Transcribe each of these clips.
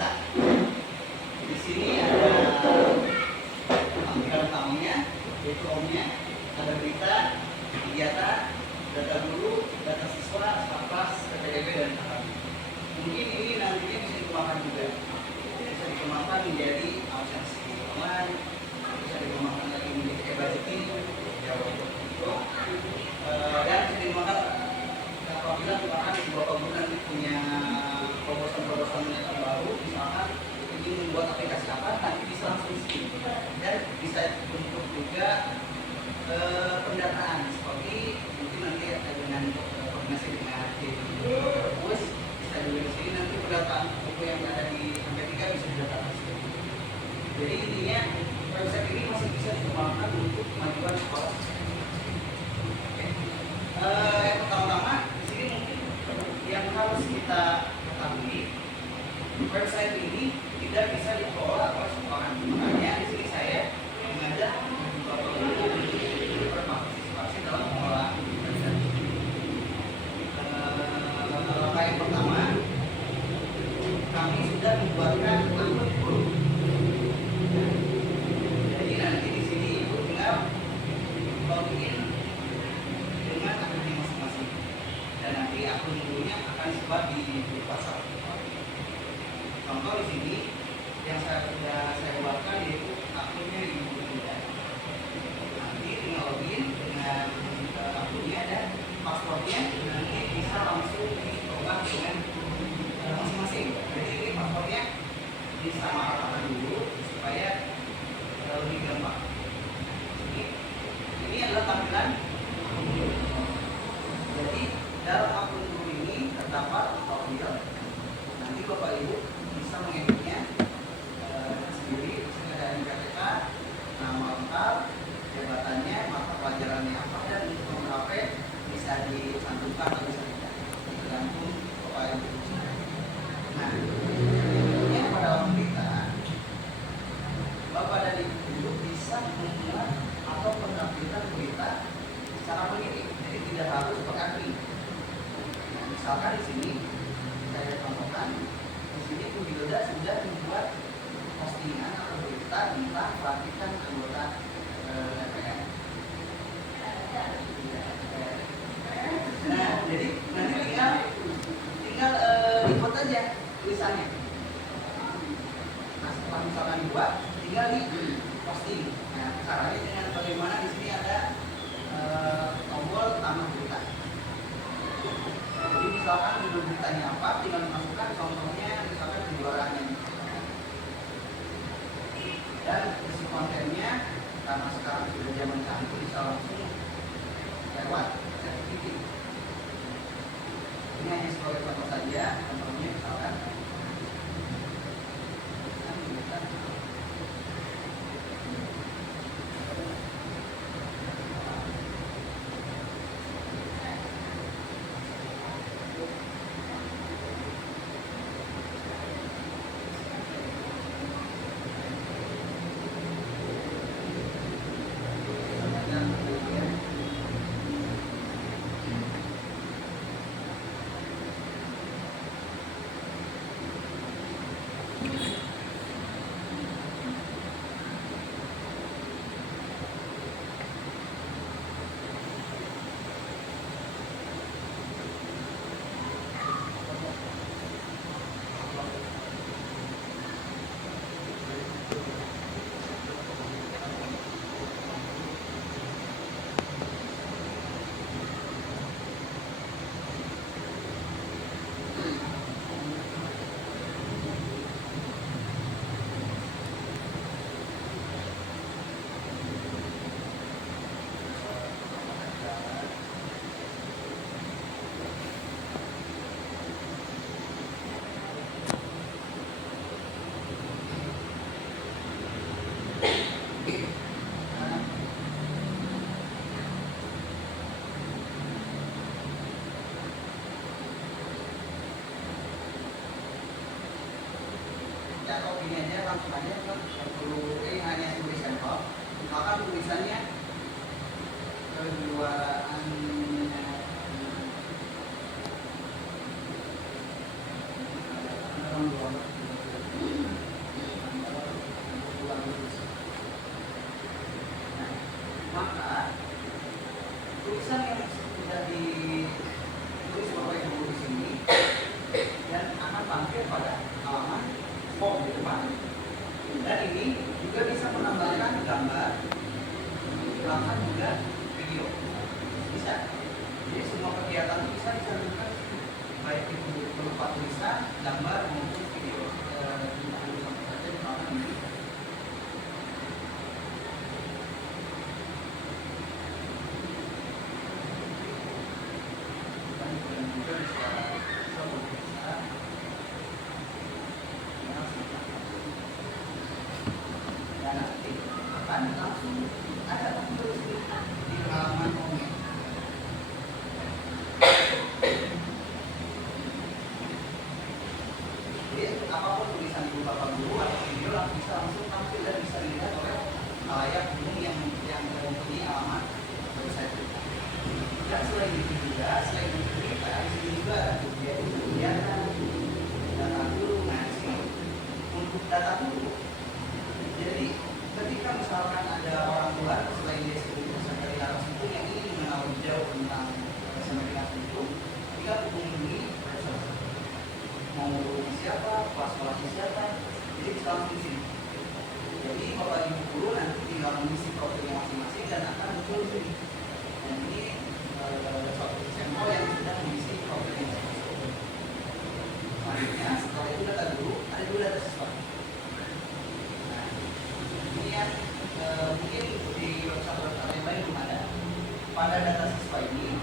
berita. Di sini ada tampilan utamanya, yaitu omnya, ada berita, kegiatan, data guru, data siswa, status, PPDB, dan KKB. Mungkin ini nantinya bisa dikembangkan juga, bisa dikembangkan menjadi absensi keuangan, bisa dikembangkan lagi menjadi e-budgeting, dan bisa dikembangkan apabila misalkan sebuah pegawai nanti punya proposal yang terbaru, misalkan ingin membuat aplikasi apa, nanti bisa langsung skin dan bisa untuk juga pendataan seperti mungkin nanti dengan koordinasi dengan terus bisa juga di sini nanti pendataan buku yang ada di lantai 3 bisa didatakan. Jadi intinya website ini masih bisa dikembangkan untuk kemajuan sekolah. Yang pertama-tama di sini mungkin yang harus kita ketahui, website ini tidak bisa dikelola oleh seorang. Makanya di sini saya mengajak Bapak Ibu berpartisipasi dalam pengelolaan website. Langkah yang pertama, kami sudah membuatkan akun guru. Jadi nanti di sini Ibu tinggal login dengan akunnya masing-masing. Dan nanti akun gurunya akan disebar di WhatsApp. Contoh di sini yang sudah saya buatkan yaitu akunnya Ibu Linda. Nanti tinggal login dengan akunnya dan passwordnya nanti bisa langsung diubah dengan masing-masing. Jadi ini passwordnya disamakan dulu supaya lebih gampang. Ini adalah tampilan akun guru. Jadi dalam akun guru ini terdapat profil. Nanti Bapak Ibu bisa mengeditnya sendiri. Di sini ada NPTK, nama lengkap, jabatannya, mata pelajarannya apa, dan untuk nomor HP bisa dicantumkan atau bisa tidak, tergantung Bapak Ibu. Nah, yang pada dalam berita, Bapak dan Ibu bisa membuat atau menampilkan berita secara mengirim, jadi tidak harus pakai. Nah, misalkan di sini saya contohkan, di sini Bu Hilda sudah membuat postingan atau berita tentang pelantikan anggota DPR. Nah, jadi nanti tinggal dibuat aja tulisannya. Nah, setelah misalkan dibuat, tinggal di posting. Nah, caranya dengan bagaimana di sini ada tombol tambah berita. Jadi misalkan judul beritanya apa, tinggal dimasukkan contohnya misalkan kejuaraannya. Dan isi kontennya karena sekarang sudah zaman canggih bisa langsung lewat ChatGPT. Ini hanya sebagai contoh saja, contohnya misalkan ini aja langsung aja kan, perlu hanya tulis sampel. Maka tulisannya kejuaraan ini juga bisa menambahkan gambar, bahkan juga video. Bisa. Jadi semua kegiatan itu bisa disalurkan baik itu berupa tulisan, gambar maupun video. Langsung ada tulis di halaman komen. Jadi apapun tulisan ibu bapak guru atau video bisa langsung tampil dan bisa dilihat oleh khalayak umum yang mempunyai alamat website kita. Dan selain itu juga, selain itu kita di sini juga ada kegiatan data guru. Nah, di sini untuk data guru. Jadi ketika misalkan ada orang tua selain dia sendiri dari arah itu yang ingin mengenal jauh tentang SMK itu, tinggal hubungi mau hubungi siapa, kelas-kelasnya siapa, jadi bisa langsung di sini. Jadi bapak ibu guru nanti tinggal mengisi profilnya masing-masing dan akan muncul di sini. Dan ini suatu sampel yang sudah mengisi profilnya masing-masing. Selanjutnya setelah itu data guru, ada dua data siswa. Mungkin di website yang lain belum ada. Pada data siswa ini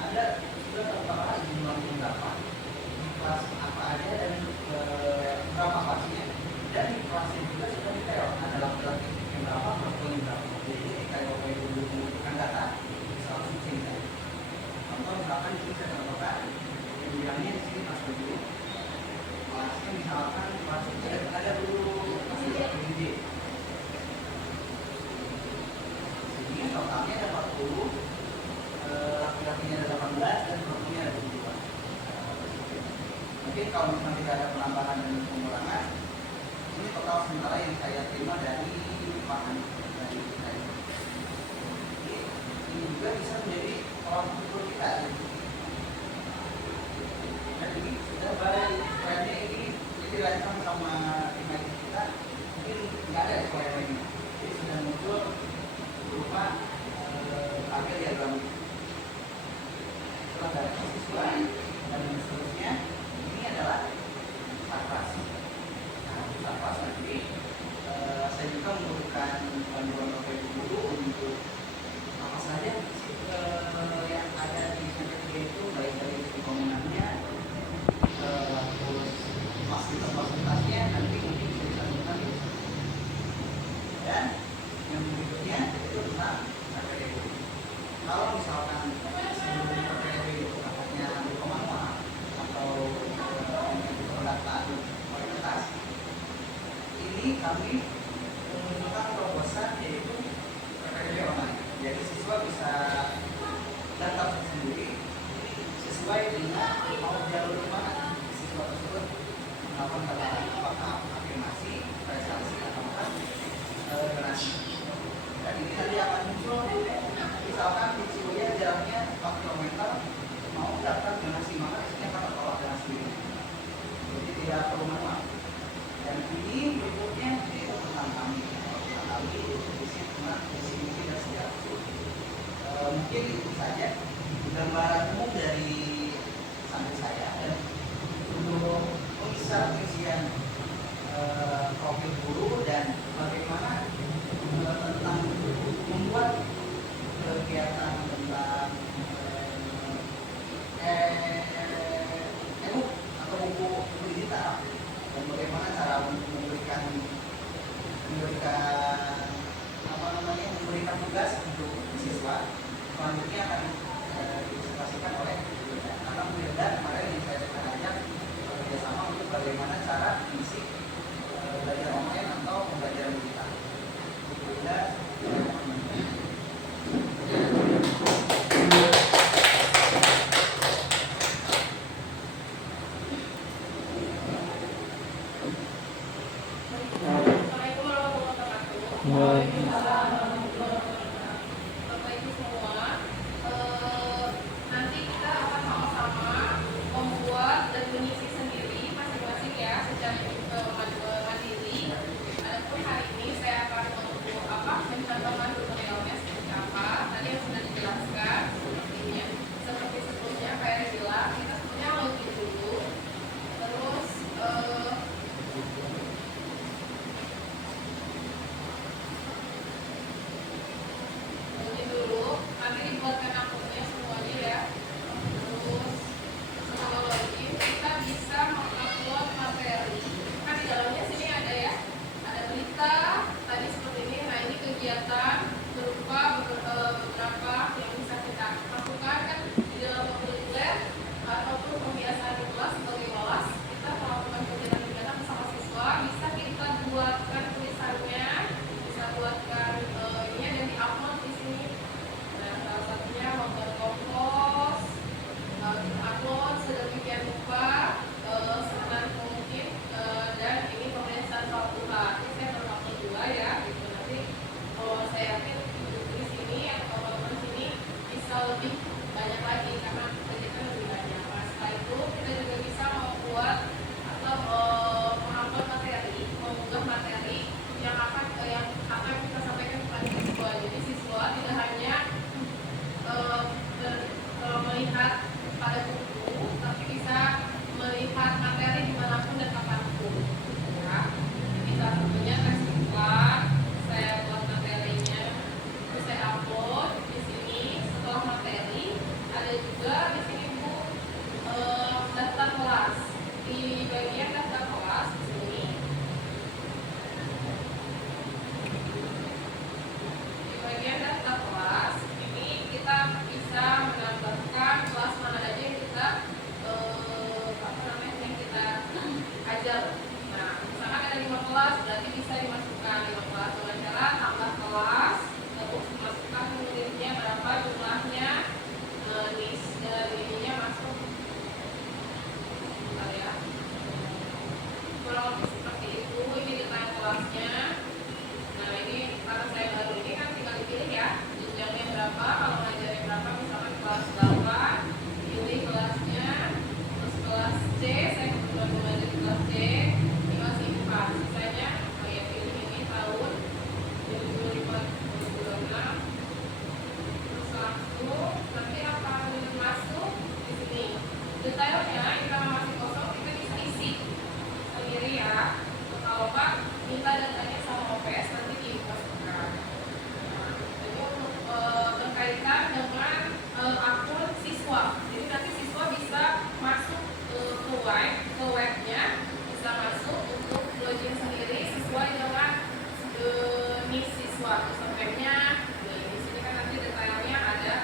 ada sudah tertera jumlahnya berapa, di kelas apa aja dan berapa kelasnya, dan di kelasnya juga sudah detail ada laki-laki yang berapa, perempuan yang berapa. Jadi ketika bapak ibu membutuhkan data bisa langsung cek. Contoh misalkan di sini saya contohkan bilangnya di sini kelas 7, kelasnya misalkan kelasnya ada guru masih PJJ. Totalnya ada 40, laki-lakinya ada 18 dan perempuannya ada 22. Mungkin kalau misalnya tidak ada penambahan dan pengurangan, ini total sementara yang saya terima dari bahan dari saya. Ini juga bisa menjadi orang ukur kita. Dan ini sudah baru trennya ini dirancang sama tim kita, mungkin nggak ada di sekolah lainnya. Jadi sudah muncul berupa tabel diagram. Setelah dari siswa dan seterusnya, ini adalah sarkas. Nah, sarkas nanti saya juga membutuhkan panduan bapak ibu guru untuk apa saja yang ada di SMK itu, baik dari segi bangunannya, terus fasilitas-fasilitasnya nanti mungkin bisa disambungkan. Dan yang berikutnya itu tentang KPDB. Kalau misalkan sebelum KPDB itu katanya berkemana atau data oleh kertas, ini kami menunjukkan terobosan yaitu KPDB online. Jadi siswa bisa daftar sendiri sesuai dengan mau jalur mana siswa tersebut melakukan daftar, apakah afirmasi, prestasi atau donasi. Dan ini nanti akan muncul misalkan di Ciwidey jaraknya 4 km mau daftar donasi, maka isinya akan tertolak donasi. Jadi tidak perlu manual. Dan ini berikutnya yaitu tentang belajar. Nah, misalkan ada 5 kelas, berarti bisa dimasukkan 5 kelas dengan cara tambah kelas, terus dimasukkan muridnya berapa jumlahnya, NIS dan ininya masuk. Bentar ya. Kurang lebih seperti itu. Ini detail kelasnya. Nah, ini karena saya baru ini kan tinggal dipilih ya, jenjangnya berapa, kalau ngajarnya berapa, misalkan kelas 8, pilih kelasnya, terus kelas C, saya kebetulan mengajar di kelas C, tinggal simpan, sisanya saya pilih ini tahun 2005-2026, terus langsung nanti akan masuk di sini. Detailnya kita masih kosong, kita bisa isi sendiri ya. Kalau Pak minta datanya sama OPS nanti dimasukkan. Nah, ini untuk berkaitan dengan akun siswa. Jadi nanti siswa bisa masuk ke webnya, bisa masuk untuk login sendiri sesuai dengan NIS siswa, username-nya. Di sini kan nanti detailnya ada.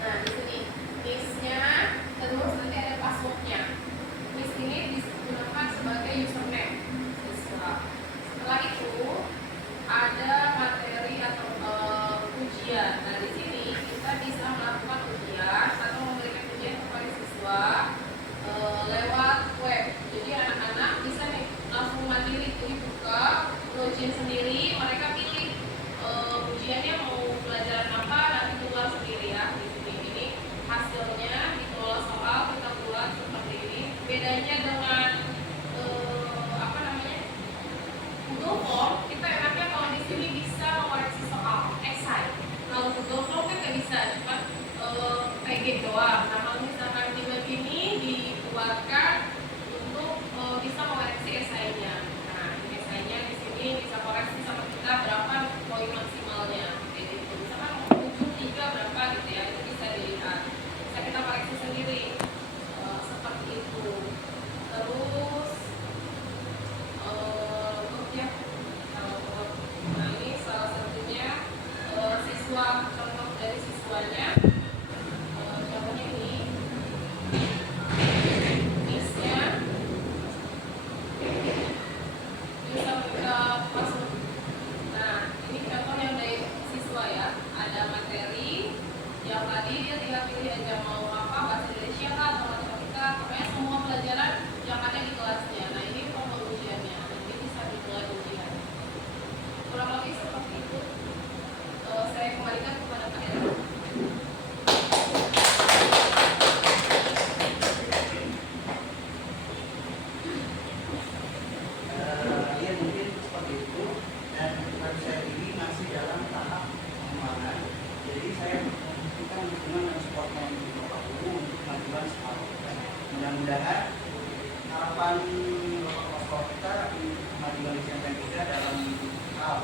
Nah, di sini NIS-nya, terus nanti ada password-nya. NIS ini digunakan sebagai username siswa. Setelah itu ada materi atau ujian. Nah, di sini kita bisa melakukan ujian atau memberikan ujian kepada siswa lewat web. Jadi anak-anak bisa nih langsung mandiri buka login sendiri, mereka pilih ujiannya mau pelajaran apa, nanti keluar sendiri ya. Di sini ini hasilnya dikelola soal, kita buat seperti ini. Bedanya dengan Google Form, kita enaknya kalau di sini bisa mengoreksi soal esai. Kalau Google Form kan nggak bisa, cuma PG doang. Nah, kalau misalkan di web ini dibuatkan untuk bisa mengoreksi esainya. Nah, ini esainya di sini bisa koreksi sama kita berapa poin maksimalnya. Kayak gitu. Misalkan 73 berapa gitu ya, itu bisa dilihat. Bisa kita koreksi sendiri. Seperti itu. Terus nah, ini salah satunya siswa, contoh dari siswanya. Contohnya ini NIS-nya bisa kita masuk. Nah, ini contoh yang dari siswa ya. Ada materi yang tadi dia tinggal pilih aja mau apa, bahasa Indonesia kah atau matematika, pokoknya semua pelajaran yang ada di kelasnya. Nah, ini tombol ujiannya, nanti bisa dimulai ujian. Kurang lebih seperti itu. Saya kembalikan kepada Pak Hendra. Ya mungkin seperti itu, dan website ini masih dalam tahap pengembangan. Jadi saya membutuhkan dukungan dan supportnya di Bapak Guru untuk kemajuan sekolah. Mudah-mudahan harapan Bapak Kepala Sekolah kita kemajuan di SMK kita dalam hal